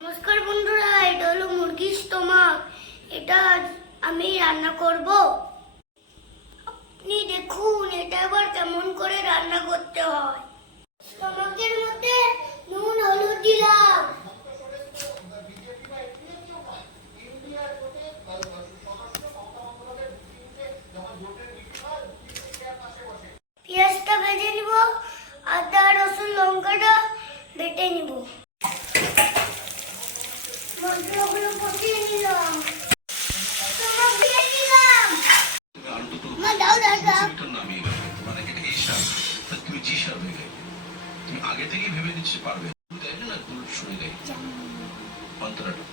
নমস্কার বন্ধুরা, এটা হলো মুরগির স্টোমাক। এটা আমি রান্না করব। আপনি দেখুন এটা আবার কেমন করে রান্না করতে হয়। স্টোমাকের মধ্যে নুন হলুদ দিলাম, পেঁয়াজটা ভেজে নিব, আদা রসুন লঙ্কাটা বেটে নিব, মশলাগুলো কষিয়ে নিলাম, স্টোমাক দিয়ে দিলাম। তুমি আগে থেকেই ভেবে নিচ্ছে পারবে, তাই না? শুনে দেয় অন্তরাটা